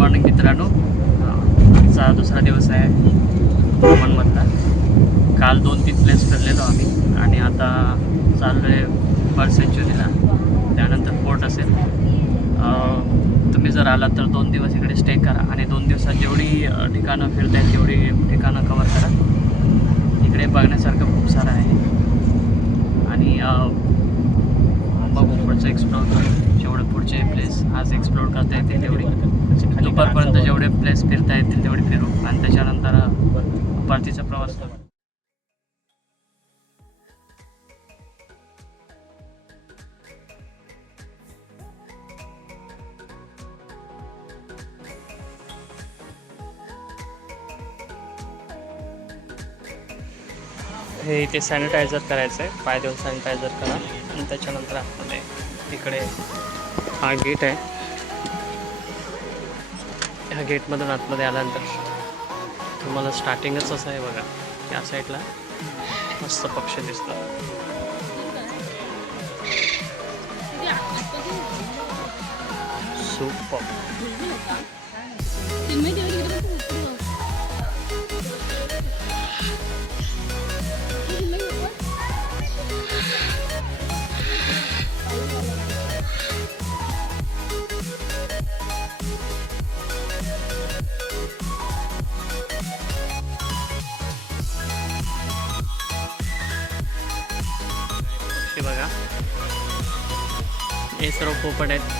Morning मित्रांनो. आजचा दुसरा दिवस आहे ओमनमधला. काल 2-3 प्लेस फिरलेलो आम्ही आणि आता चाललो आहे बर्ड सेंच्युरीला. त्यानंतर फोर्ट असेल. तुम्ही जर आलात तर 2 दिवस इकडे स्टे करा आणि 2 दिवसात जेवढी ठिकाणं फिरता येईल तेवढी ठिकाणं कवर करा. इकडे बघण्यासारखं खूप सारं आहे आणि बघू पुढचं एक्सप्लोअर करू. जेवढे पुढचे प्लेस आज एक्सप्लोअर करता येतील तेवढी, दुपारपर्यंत जेवढे प्लेस फिरता येतील तेवढे फिरू आणि त्याच्यानंतर परतीचा प्रवास करू. हे इथे सॅनिटायझर करायचं आहे. पाय देऊन सॅनिटायझर करा आणि त्याच्यानंतर आपल्याला इकडे हा गेट आहे. ह्या गेटमधून आतमध्ये आल्यानंतर तुम्हाला स्टार्टिंगच असं आहे बघा. या साईडला मस्त पक्षी दिसतात. सुपर. बघा हे सर्व पोपट आहेत.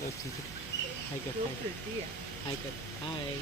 हाय कर हाय कर हाय.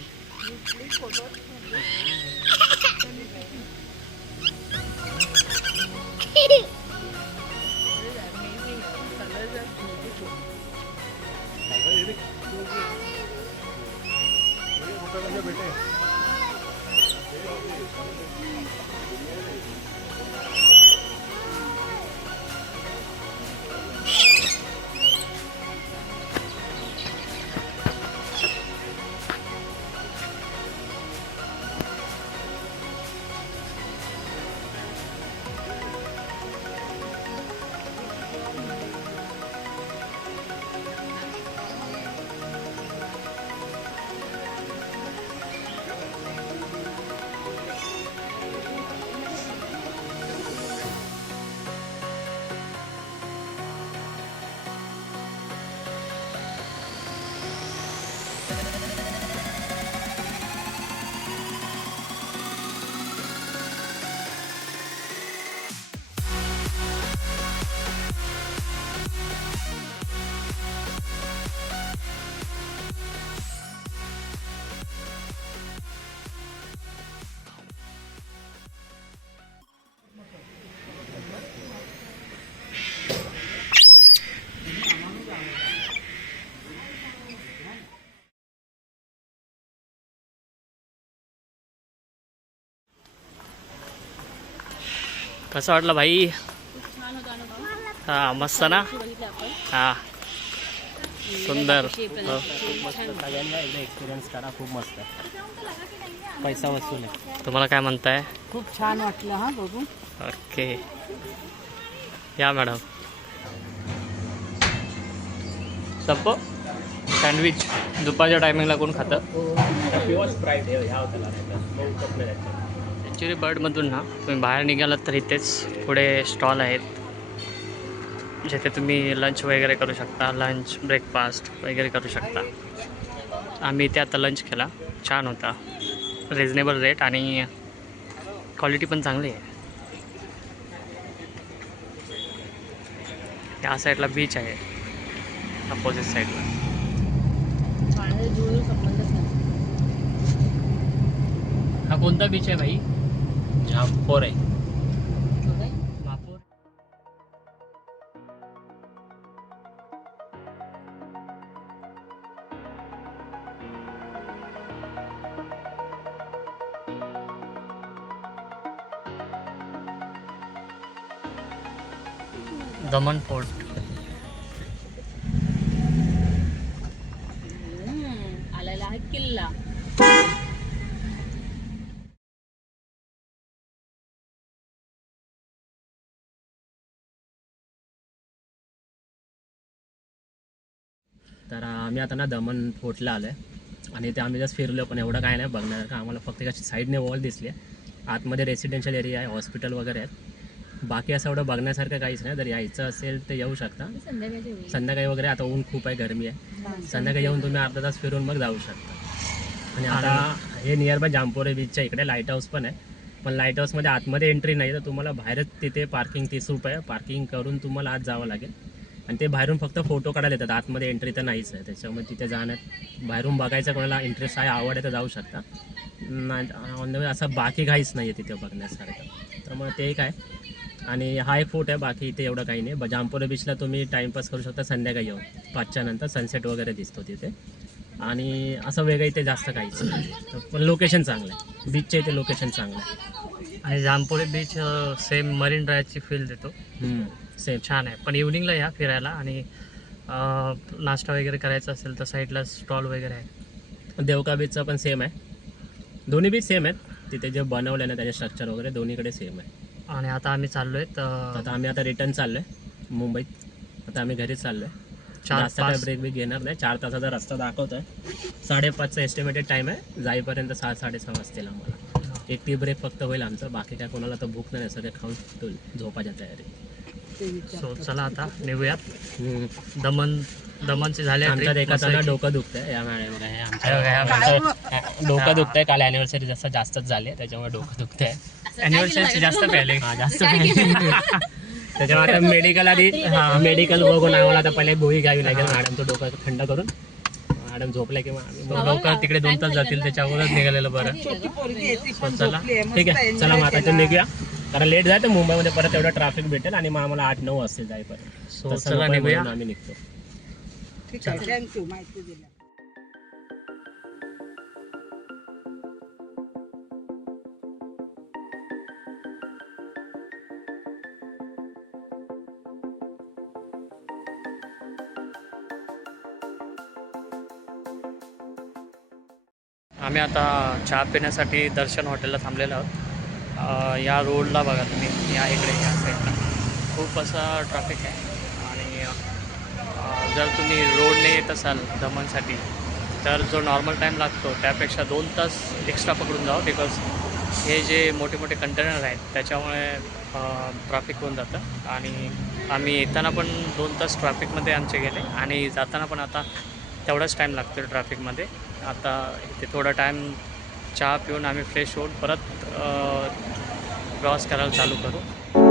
कसं वाटलं भाई? हा मस्त ना. हा सुंदर. सगळ्यांना एकदा एक्सपिरियन्स करा, खूप मस्त आहे. पैसा वसूल आहे. तुम्हाला काय म्हणताय? खूप छान वाटलं हा बघून. ओके या मॅडम. सप्पो सँडविच दुपारच्या टायमिंगला कोण खातं? प्युअर स्प्राईट ह्या होत्याला ॲक्च्युली बर्डमधून ना तुम्ही बाहेर निघालात तर इथेच पुढे स्टॉल आहेत जिथे तुम्ही लंच वगैरे करू शकता. लंच ब्रेकफास्ट वगैरे करू शकता. आम्ही इथे आता लंच केला. छान होता. रिजनेबल रेट आणि क्वालिटी पण चांगली आहे. या साईडला बीच आहे अपोजिट साईडला. पाण्याचा जुळून संबंधच नाही. हा कोणता बीच आहे भाई? झांपोर आहे. मापूर. दमन फोर्ट. आलेला आहे किल्ला. तर आम्ही आता ना दमन फोर्टला आलो आहे आणि ते आम्ही जस्ट फिरलो, पण एवढं काय नाही बघण्यासारखं. आम्हाला फक्त अशी साईडने वॉल दिसली आहे. आतमध्ये रेसिडेन्शियल एरिया आहे, हॉस्पिटल वगैरे आहेत. बाकी असं एवढं बघण्यासारखं काहीच नाही. जर यायचं असेल तर येऊ शकता संध्याकाळी वगैरे. आता ऊन खूप आहे, गरमी आहे. संध्याकाळी येऊन तुम्ही अर्धा तास फिरून मग जाऊ शकता. आणि आता हे नियर बाय जांपोरे बीचच्या इकडे लाईट हाऊस पण आहे. पण लाईट हाऊसमध्ये आतमध्ये एंट्री नाही, तर तुम्हाला बाहेरच तिथे पार्किंग 30 रुपये पार्किंग करून तुम्हाला आत जावं लागेल. आणि ते बाहेरून फक्त फोटो काढायला येतात, आतमध्ये एंट्री तर नाहीच आहे. त्याच्यामुळे तिथे जाण्यात बाहेरून बघायचं, कोणाला इंटरेस्ट आहे, आवड आहे तर जाऊ शकता. ऑन द वे असं बाकी काहीच नाही आहे तिथे बघण्यासारखं. त्यामुळे ते एक आहे. आणि हा एक फोर्ट आहे. बाकी इथे एवढं काही नाही. जांपोरे बीचला तुम्ही टाईमपास करू शकता संध्याकाळी येऊन. 5च्या नंतर सनसेट वगैरे दिसतो तिथे. आणि असं वेगळं इथे जास्त काहीच नाही. पण लोकेशन चांगलं आहे. बीचच्या इथे लोकेशन चांगलं आहे. आणि जांपोरे बीच सेम मरीन ड्राईव्हची फील देतो. सेम छान आहे. पण इव्हनिंगला या फिरायला. आणि नाश्ता वगैरे करायचा असेल तर साईडला स्टॉल वगैरे आहे. देवका बीचचा पण सेम आहे. दोन्ही बीच सेम आहेत. तिथे जे बनवलं ना त्याचे स्ट्रक्चर वगैरे दोन्हीकडे सेम आहे. आणि आता आम्ही चाललो आहे आता आम्ही आता रिटर्न चाललो आहे मुंबईत. आता आम्ही घरीच चाललो आहे. जास्त काय ब्रेक बी घेणार नाही. 4 तासाचा रस्ता दाखवतो आहे. 5:30चा एस्टिमेटेड टाईम आहे. जाईपर्यंत 6-6:30 वाजतील आम्हाला. एक टी ब्रेक फक्त होईल आमचं. बाकी काय कोणाला तर भूक नाही. सगळे खाऊन झोपाच्या तयारी. सो चला आता निघूयात. दमनचे झाले. आमच्या एखादा डोकं दुखतंय. या मॅडम डोकं दुखतंय. काल ॲनिव्हर्सरी जसं जास्तच झाली त्याच्यामुळे डोकं दुखतंय. ॲनिव्हर्सरीचे जास्त प्यायले. जास्त त्याच्यामुळे आता मेडिकल आधी हां मेडिकल बघून आम्हाला आता पहिले गोळी घ्यावी लागेल मॅडमचं डोकं थंड करून मॅडम झोपल्या की मग लवकर तिकडे 2 तास जातील त्याच्या अगोदरच निघालेलं बरं So, चला ठीक आहे चला मग आता निघूया कारण लेट जाय तर मुंबईमध्ये परत एवढं ट्रॅफिक भेटेल आणि मग आम्हाला 8-9 वाजतील जाईपर्यंत So, तसं चला नको आहे निघूया. म्हणून आम्ही निघतो ठीक आहे थँक्यू माहिती दिली. आम्ही आता चहा पिण्यासाठी दर्शन हॉटेलला थांबलेलो आहोत. या रोडला बघा तुम्ही या इकडे या साईडला खूप असा ट्रॅफिक आहे आणि जर तुम्ही रोडने येत असाल दमनसाठी तर जो नॉर्मल टाईम लागतो त्यापेक्षा 2 तास एक्स्ट्रा पकडून जावं बिकॉज हे जे मोठे मोठे कंटेनर आहेत त्याच्यामुळे ट्रॅफिक होऊन जातं आणि आम्ही येताना पण 2 तास ट्रॅफिकमध्ये आमचे गेले आणि जाताना पण आता तेवढाच टाईम लागतो ट्रॅफिकमध्ये. आता इथे थोडा टाईम चहा पिऊन आम्ही फ्रेश होऊन परत प्रवास करायला चालू करू.